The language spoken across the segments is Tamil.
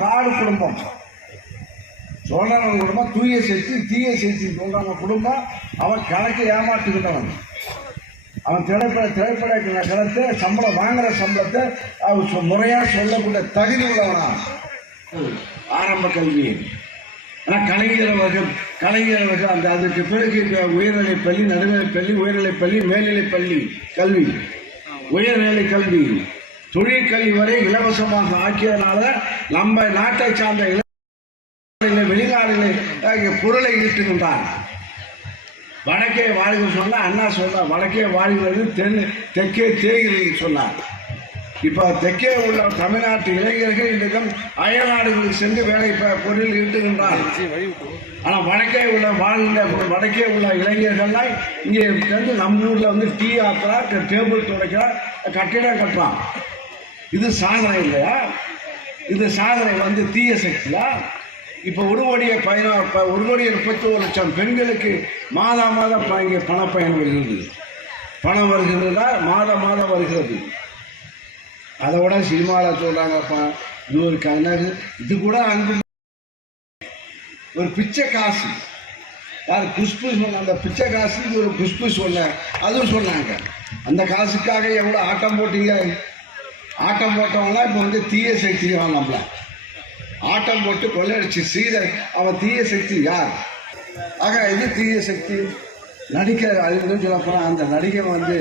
ஃப்ராடு குடும்பம். சொல்றவன் குடும்பம் தூய சேர்த்து தீய சேர்த்து சொல்றவங்க குடும்பம். அவன் கணக்கு ஏமாற்றுகின்றவன். அவன் திரைப்பட கணத்தை சம்பளம் வாங்குற சம்பளத்தை அவன் முறையாக சொல்லக்கூடிய தகுதி உள்ளவனா ஆரம்ப கல்வி. ஆனால் கலைஞர்கள் அந்த அதுக்கு பிறகு உயர்நிலைப் பள்ளி, நடுநிலைப் பள்ளி, உயர்நிலைப் பள்ளி, மேல்நிலைப் பள்ளி கல்வி, உயர்நிலை கல்வி, தொழிற்கல்வி வரை இலவசமாக ஆக்கியதனால நம்ம நாட்டை சார்ந்த வெளிநாடுகளில் பொருளை ஈட்டுகின்றார். வடக்கே வாழ்க சொன்னால் அண்ணா சொன்னார், வடக்கே வாழ்கிறது தெற்கே தேய்கிறது சொன்னார். இப்போ தெற்கே உள்ள தமிழ்நாட்டு இளைஞர்கள் இன்றைக்கும் அயல்நாடுகளுக்கு சென்று வேலை பொருள் ஈட்டுகின்றார். ஆனால் வடக்கே உள்ள இளைஞர்கள்லாம் இங்கே வந்து நம்ம ஊரில் வந்து டீ ஆத்துறா, டேபிள் துடைக்கிறார், கட்டிடம் கட்டுறான். இது சாதனை இல்லையா? இது சாதனை வந்து தீய சக்தியா? இப்போ 1,31,00,000 பெண்களுக்கு மாதம் இங்கே பணப்பயன் வருகிறது. பணம் வருகிறதா? மாதம் வருகிறது. அதை விட சினிமாவில் சொல்கிறாங்கப்பா, இது ஒரு கணக்கு, இது கூட அங்கு ஒரு பிச்சை காசு. யார் குஷ்பு சொன்ன அந்த பிச்சை காசு, இது ஒரு குஷ்பு சொன்ன அதுவும் சொன்னாங்க. அந்த காசுக்காக எவ்வளோ ஆட்டம் போட்டீங்க. ஆட்டம் போட்டவங்களாம் இப்போ வந்து தீய சக்திவான். நம்மள ஆட்டம் போட்டு கொள்ளடிச்சு அவன் தீய சக்தி யார்? ஆக இது தீய சக்தி. நடிகர் அதுன்னு சொல்லப்போனால் அந்த நடிகை வந்து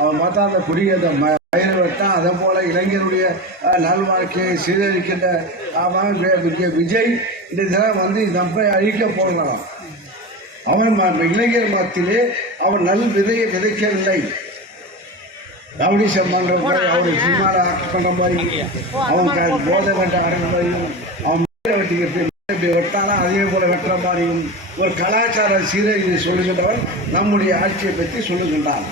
அவன் பார்த்தா அந்த குடியேற்ற பயிரை வைத்தான். அதே போல் இளைஞருடைய நல்வாழ்க்கையை சீரழிக்கின்ற அவன் விஜய் இதெல்லாம் வந்து நம்ம அழிக்க போகிறான். அவன் இளைஞர் மத்தியிலே அவன் நல் விதையை விதைக்கவில்லை. ரவுடிசம் பண்ணுற மாதிரி, அவருடைய சினிமாவில் ஆக்ட் பண்ணுற மாதிரி, அவன் போதை கட்ட ஆடுற மாதிரியும், அவன் வெட்டானா அதே போல வெட்டுற மாதிரியும் ஒரு கலாச்சார சீரழிவை சொல்லுகின்றவன் நம்முடைய ஆட்சியை பற்றி சொல்லுகின்றான்.